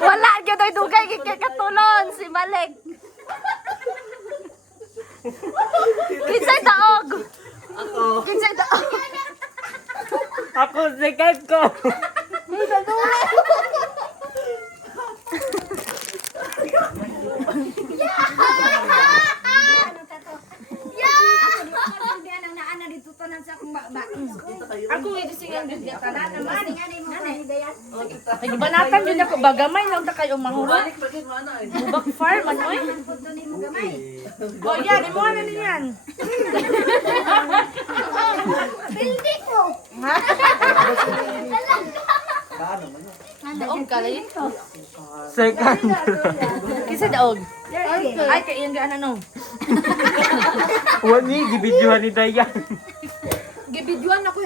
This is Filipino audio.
Wala gyud ay dugay kay katulon si Malik. Kinsay daog? Ako. Kinsay daog? Ako, second ko. Ako nga disingan gyud ka na naman. Ay banatan gyud ako bagamay na unta kayo mahurot. Bubak far man oy. Oh yan, imo na niyan. Pildi ko. Daog ka lay. Second. Kinsay daog? Ay kay iyang gaan ano. Wani, gibidyohan ni Dayan. Gibidyoan ako.